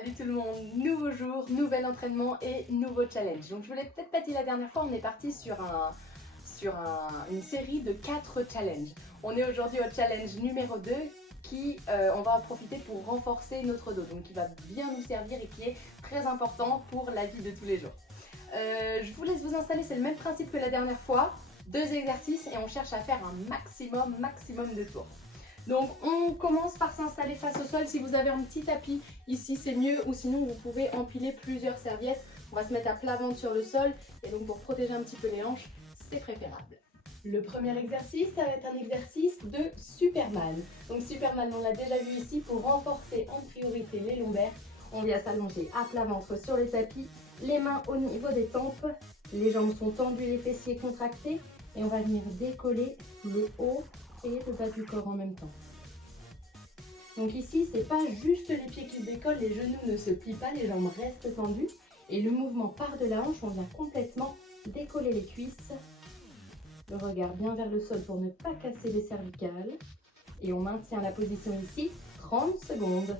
Salut tout le monde, nouveau jour, nouvel entraînement et nouveau challenge. Donc je vous l'ai peut-être pas dit la dernière fois, on est parti sur une série de 4 challenges. On est aujourd'hui au challenge numéro 2 qui, on va en profiter pour renforcer notre dos, donc qui va bien nous servir et qui est très important pour la vie de tous les jours. Je vous laisse vous installer, c'est le même principe que la dernière fois, 2 exercices et on cherche à faire un maximum de tours. Donc on commence par s'installer face au sol. Si vous avez un petit tapis ici c'est mieux, ou sinon vous pouvez empiler plusieurs serviettes. On va se mettre à plat ventre sur le sol et donc pour protéger un petit peu les hanches, c'est préférable. Le premier exercice, ça va être un exercice de Superman. Donc Superman, on l'a déjà vu ici, pour renforcer en priorité les lombaires. On vient s'allonger à plat ventre sur le tapis, les mains au niveau des tempes, les jambes sont tendues, les fessiers contractés et on va venir décoller le haut et le bas du corps en même temps. Donc ici, c'est pas juste les pieds qui se décollent, les genoux ne se plient pas, les jambes restent tendues. Et le mouvement part de la hanche, on vient complètement décoller les cuisses. Le regard bien vers le sol pour ne pas casser les cervicales. Et on maintient la position ici 30 secondes.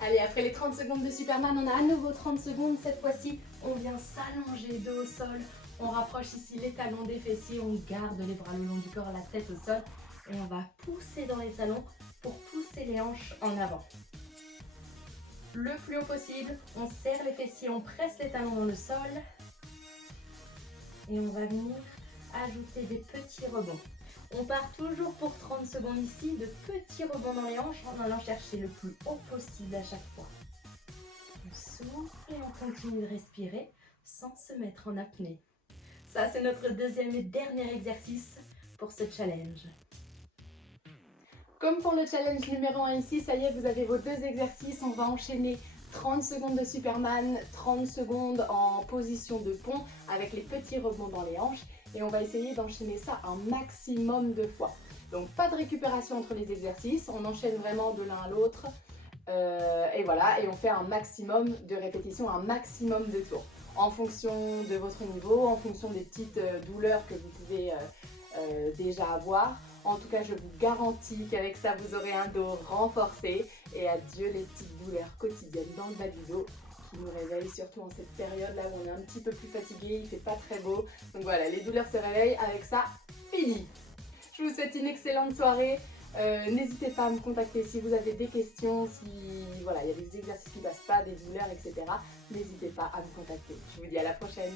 Allez, après les 30 secondes de Superman, on a à nouveau 30 secondes. Cette fois-ci, on vient s'allonger dos au sol. On rapproche ici les talons des fessiers, on garde les bras le long du corps, la tête au sol. Et on va pousser dans les talons pour pousser les hanches en avant. Le plus haut possible, on serre les fessiers, on presse les talons dans le sol. Et on va venir ajouter des petits rebonds. On part toujours pour 30 secondes ici, de petits rebonds dans les hanches en allant chercher le plus haut possible à chaque fois. On souffle et on continue de respirer sans se mettre en apnée. Ça, c'est notre deuxième et dernier exercice pour ce challenge. Comme pour le challenge numéro 1 ici, ça y est, vous avez vos 2 exercices. On va enchaîner 30 secondes de Superman, 30 secondes en position de pont avec les petits rebonds dans les hanches. Et on va essayer d'enchaîner ça un maximum de fois. Donc pas de récupération entre les exercices, on enchaîne vraiment de l'un à l'autre. Et voilà, et on fait un maximum de répétitions, un maximum de tours. En fonction de votre niveau, en fonction des petites douleurs que vous pouvez déjà avoir. En tout cas, je vous garantis qu'avec ça, vous aurez un dos renforcé. Et adieu les petites douleurs quotidiennes dans le bas du dos qui nous réveillent, surtout en cette période-là où on est un petit peu plus fatigué, il ne fait pas très beau. Donc voilà, les douleurs se réveillent, avec ça, fini. Je vous souhaite une excellente soirée. N'hésitez pas à me contacter si vous avez des questions, si voilà, il y a des exercices qui ne passent pas, des douleurs, etc. N'hésitez pas à me contacter. Je vous dis à la prochaine.